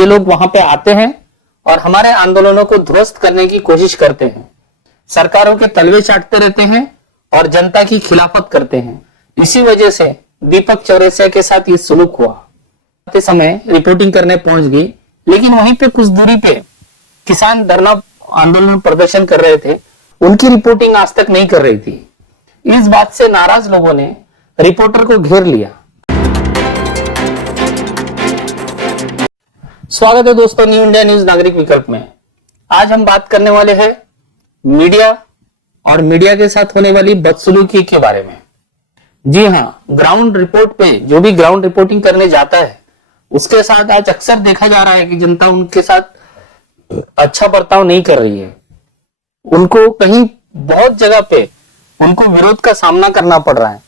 ये लोग वहां पे आते हैं और हमारे आंदोलनों को ध्वस्त करने की कोशिश करते हैं, सरकारों के तलवे चाटते रहते हैं और जनता की खिलाफत करते हैं। इसी वजह से दीपक चौरसिया के साथ ये सलूक हुआ। आते समय रिपोर्टिंग करने पहुंच गई, लेकिन वहीं पे कुछ दूरी पे किसान धरना आंदोलन प्रदर्शन कर रहे थे, उनकी रिपोर्टिंग आज तक नहीं कर रही थी। इस बात से नाराज लोगों ने रिपोर्टर को घेर लिया। स्वागत है दोस्तों न्यू इंडिया न्यूज नागरिक विकल्प में। आज हम बात करने वाले हैं मीडिया और मीडिया के साथ होने वाली बदसलूकी के बारे में। जी हाँ, ग्राउंड रिपोर्ट पे जो भी ग्राउंड रिपोर्टिंग करने जाता है उसके साथ आज अक्सर देखा जा रहा है कि जनता उनके साथ अच्छा बर्ताव नहीं कर रही है। उनको कहीं बहुत जगह पे उनको विरोध का सामना करना पड़ रहा है।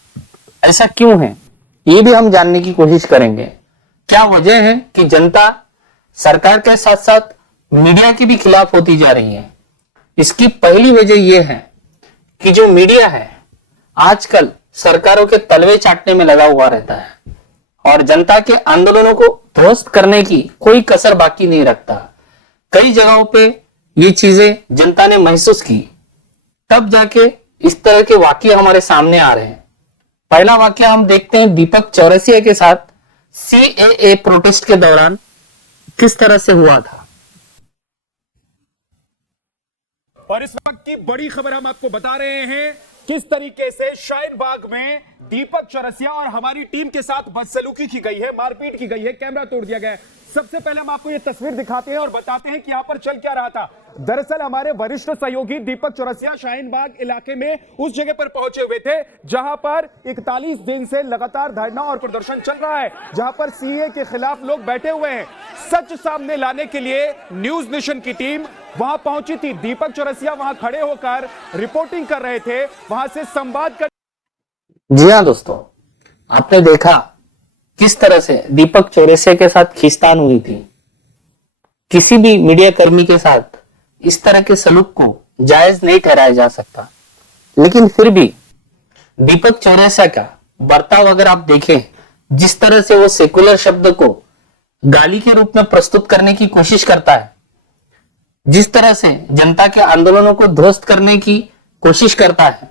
ऐसा क्यों है, ये भी हम जानने की कोशिश करेंगे। क्या वजह है कि जनता सरकार के साथ साथ मीडिया के भी खिलाफ होती जा रही है? इसकी पहली वजह यह है कि जो मीडिया है आजकल सरकारों के तलवे चाटने में लगा हुआ रहता है और जनता के आंदोलनों को ध्वस्त करने की कोई कसर बाकी नहीं रखता। कई जगहों पे ये चीजें जनता ने महसूस की, तब जाके इस तरह के वाकये हमारे सामने आ रहे हैं। पहला वाकया हम देखते हैं दीपक चौरसिया के साथ सीएए प्रोटेस्ट के दौरान किस तरह से हुआ था। और इस वक्त की बड़ी खबर हम आपको बता रहे हैं किस तरीके से शाहीन बाग में दीपक चौरसिया और हमारी टीम के साथ बदसलूकी की गई है, मारपीट की गई है, कैमरा तोड़ दिया गया है। सबसे पहले हम आपको यह तस्वीर दिखाते हैं और बताते हैं कि यहां पर चल क्या रहा था। दरअसल हमारे वरिष्ठ सहयोगी दीपक चौरसिया शाहीन बाग इलाके में उस जगह पर पहुंचे हुए थे जहां पर 41 दिन से लगातार धरना और प्रदर्शन चल रहा है, जहां पर सीए के खिलाफ लोग बैठे हुए हैं। सच सामने लाने के लिए न्यूज नेशन की टीम वहां पहुंची थी। दीपक चौरसिया वहां खड़े होकर रिपोर्टिंग कर रहे थे, वहां से संवाद कर। जी हाँ दोस्तों, आपने देखा किस तरह से दीपक चौरसिया के साथ खींचतान हुई थी। किसी भी मीडिया कर्मी के साथ इस तरह के सलूक को जायज नहीं ठहराया जा सकता, लेकिन फिर भी दीपक चौरसिया का बर्ताव अगर आप देखें, जिस तरह से वो सेकुलर शब्द को गाली के रूप में प्रस्तुत करने की कोशिश करता है, जिस तरह से जनता के आंदोलनों को ध्वस्त करने की कोशिश करता है,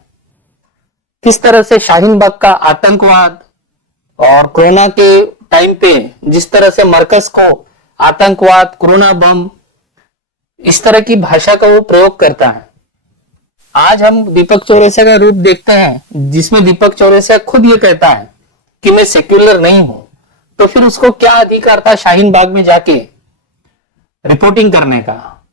किस तरह से शाहीन बाग का आतंकवाद और कोरोना के टाइम पे जिस तरह से मरकज को आतंकवाद, कोरोना बम, इस तरह की भाषा का वो प्रयोग करता है। आज हम दीपक चौरसिया का रूप देखते हैं जिसमें दीपक चौरसिया खुद ये कहता है कि मैं सेक्युलर नहीं हूं, तो फिर उसको क्या अधिकार था शाहीन बाग में जाके रिपोर्टिंग करने का?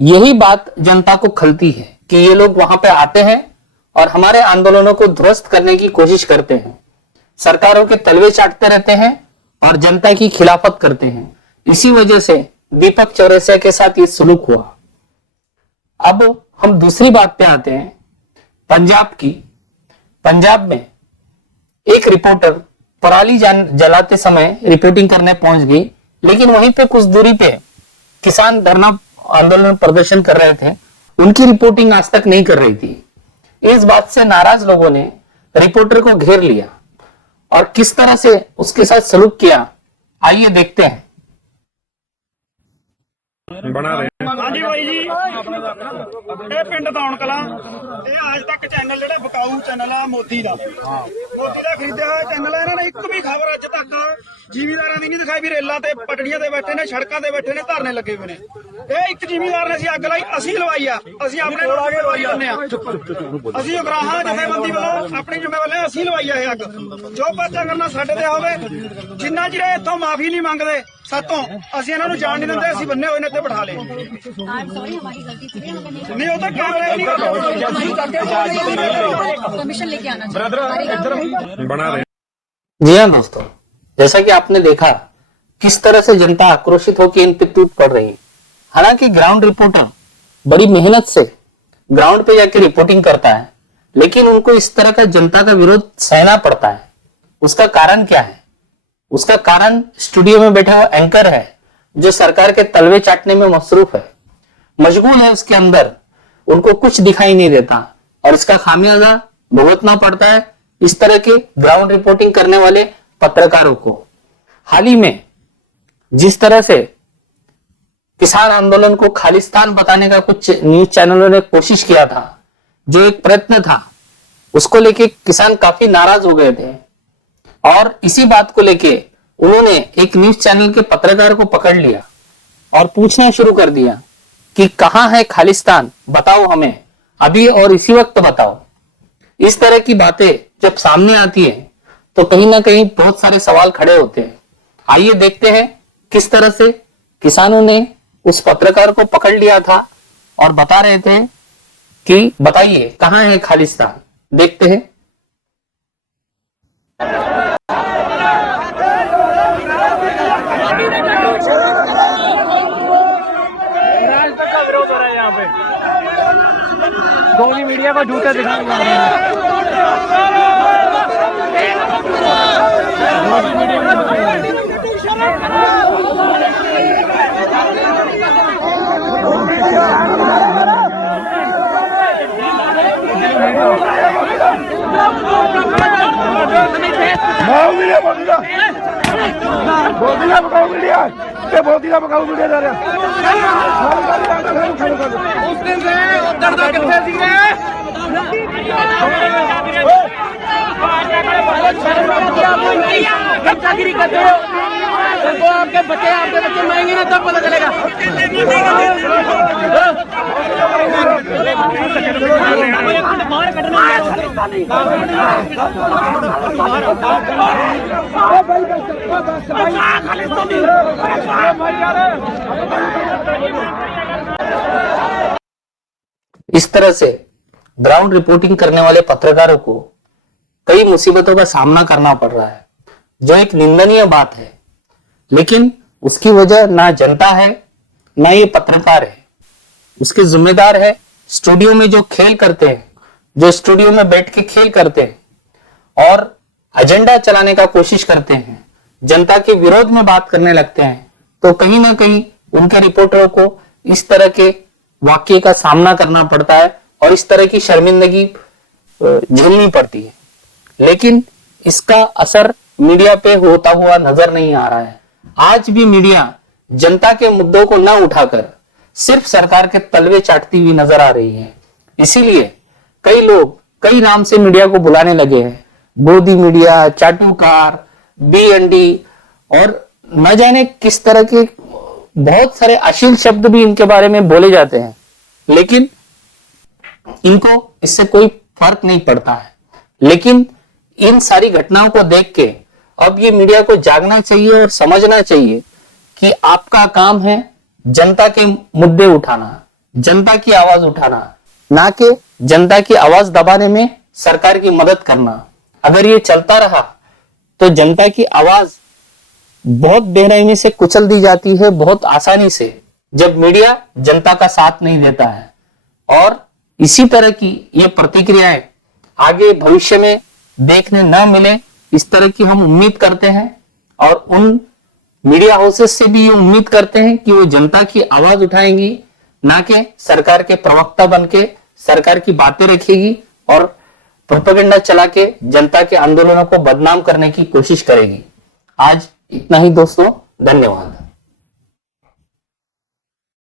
यही बात जनता को खलती है कि ये लोग वहां पे आते हैं और हमारे आंदोलनों को ध्वस्त करने की कोशिश करते हैं, सरकारों के तलवे चाटते रहते हैं और जनता की खिलाफत करते हैं। इसी वजह से दीपक चौरसिया के साथ ये सलूक हुआ। अब हम दूसरी बात पे आते हैं, पंजाब की। पंजाब में एक रिपोर्टर पराली जलाते समय रिपोर्टिंग करने पहुंच गई, लेकिन वहीं पे कुछ दूरी पे किसान धरना आंदोलन प्रदर्शन कर रहे थे, उनकी रिपोर्टिंग आज तक नहीं कर रही थी। इस बात से नाराज लोगों ने रिपोर्टर को घेर लिया और किस तरह से उसके साथ सलूक किया, आइए देखते हैं। बना रहे हाँ जी भाई जी, ਇਹ ਪਿੰਡ ਦਾਉਣ ਕਲਾਂ ਇਹ ਅੱਜ ਤੱਕ ਚੈਨਲ ਜਿਹੜਾ ਬਕਾਊ ਚੈਨਲ ਆ ਮੋਦੀ ਦਾ ਖਰੀਦਿਆ ਹੋਇਆ ਚੈਨਲ ਹੈ। ਇਹਨਾਂ ਨੇ ਇੱਕ ਵੀ ਖਬਰ ਅੱਜ ਤੱਕ ਜ਼ਿਮੀਦਾਰਾਂ ਦੀ ਨਹੀਂ ਦਿਖਾਈ ਵੀ ਰੇਲਾਂ ਤੇ ਪਟੜੀਆਂ ਤੇ ਬੈਠੇ ਨੇ, ਸੜਕਾਂ ਤੇ ਬੈਠੇ ਨੇ, ਧਰਨੇ ਲੱਗੇ ਹੋਏ ਨੇ। ਇਹ ਇੱਕ ਜ਼ਿਮੀਦਾਰ ਨੇ ਅਸੀਂ ਅੱਗ ਲਾਈ, ਅਸੀਂ ਲਵਾਈ ਆ, ਅਸੀਂ ਆਪਣੇ ਕੋਲ ਲਵਾਈ ਜਾਂਦੇ ਆ। ਅਸੀਂ ਉਗਰਾਹਾਂ ਜਥੇਬੰਦੀ ਵੱਲੋਂ ਆਪਣੀ ਜ਼ਿੰਮੇਵਾਰੀ ਅਸੀਂ ਲਵਾਈ ਆ ਇਹ ਅੱਗ। ਜੋ ਪਰਚਾ ਕਰਨਾ ਸਾਡੇ ਤੇ ਹੋਵੇ, ਜਿੰਨਾ ਚਿਰ ਇੱਥੋਂ ਮਾਫੀ ਨਹੀਂ ਮੰਗਦੇ ਸਾਤੋਂ ਅਸੀਂ ਇਹਨਾਂ ਨੂੰ ਜਾਣ ਨਹੀਂ ਦਿੰਦੇ। ਅਸੀਂ ਬੰਨੇ ਹੋਏ ਨੇ ਇੱਥੇ ਬਿਠਾ ਲਏ। नहीं होता कैमरा ही परमिशन लेके आना बना रहे। जी हाँ दोस्तों, जैसा कि आपने देखा किस तरह से जनता आक्रोशित होकर इन पे टूट पड़ रही है। हालांकि ग्राउंड रिपोर्टर बड़ी मेहनत से ग्राउंड पे जाके रिपोर्टिंग करता है, लेकिन उनको इस तरह का जनता का विरोध सहना पड़ता है। उसका कारण क्या है? उसका कारण स्टूडियो में बैठा हुआ एंकर है जो सरकार के तलवे चाटने में मसरूफ है, मशगूल है उसके अंदर, उनको कुछ दिखाई नहीं देता और इसका खामियाजा भुगतना पड़ता है इस तरह के ग्राउंड रिपोर्टिंग करने वाले पत्रकारों को। हाल ही में जिस तरह से किसान आंदोलन को खालिस्तान बताने का कुछ न्यूज चैनलों ने कोशिश किया था, जो एक प्रयत्न था, उसको लेके किसान काफी नाराज हो गए थे और इसी बात को लेके उन्होंने एक न्यूज चैनल के पत्रकार को पकड़ लिया और पूछना शुरू कर दिया कि कहां है खालिस्तान, बताओ हमें, अभी और इसी वक्त बताओ। इस तरह की बातें जब सामने आती है तो कहीं ना कहीं बहुत सारे सवाल खड़े होते हैं। आइए देखते हैं किस तरह से किसानों ने उस पत्रकार को पकड़ लिया था और बता रहे थे कि बताइए कहां है खालिस्तान। देखते हैं। राजपथ का विरोध हो रहा है यहाँ पे। गोदी मीडिया को झूठे दिखाए जा रहे हैं। गोदी मीडिया को उस दिन से दर्द कितने दिए चाकरी करते हो तो आपके बच्चे मारेंगे ना तब पता चलेगा। इस तरह से ग्राउंड रिपोर्टिंग करने वाले पत्रकारों को कई मुसीबतों का सामना करना पड़ रहा है, जो एक निंदनीय बात है। लेकिन उसकी वजह ना जनता है ना ये पत्रकार है, उसके जिम्मेदार है स्टूडियो में जो खेल करते हैं, जो स्टूडियो में बैठ के खेल करते हैं और एजेंडा चलाने का कोशिश करते हैं, जनता के विरोध में बात करने लगते हैं, तो कहीं ना कहीं उनके रिपोर्टरों को इस तरह के वाक्य का सामना करना पड़ता है और इस तरह की शर्मिंदगी झेलनी पड़ती है। लेकिन इसका असर मीडिया पे होता हुआ नजर नहीं आ रहा है। आज भी मीडिया जनता के मुद्दों को न उठाकर सिर्फ सरकार के तलवे चाटती हुई नजर आ रही है। इसीलिए कई लोग कई नाम से मीडिया को बुलाने लगे हैं, गोदी मीडिया, चाटुकार, बीएनडी और न जाने किस तरह के बहुत सारे अश्लील शब्द भी इनके बारे में बोले जाते हैं। लेकिन इनको इससे कोई फर्क नहीं पड़ता है। लेकिन इन सारी घटनाओं को देख के अब ये मीडिया को जागना चाहिए और समझना चाहिए कि आपका काम है जनता के मुद्दे उठाना, जनता की आवाज उठाना, ना कि जनता की आवाज दबाने में सरकार की मदद करना। अगर ये चलता रहा तो जनता की आवाज बहुत बेरहमी से कुचल दी जाती है, बहुत आसानी से, जब मीडिया जनता का साथ नहीं देता है। और इसी तरह की ये प्रतिक्रियाएं आगे भविष्य में देखने न मिले, इस तरह की हम उम्मीद करते हैं और उन मीडिया हाउसेस से भी ये उम्मीद करते हैं कि वो जनता की आवाज उठाएंगी, ना कि सरकार के प्रवक्ता बनके सरकार की बातें रखेगी और प्रोपेगेंडा चला के जनता के आंदोलनों को बदनाम करने की कोशिश करेगी। आज इतना ही दोस्तों, धन्यवाद।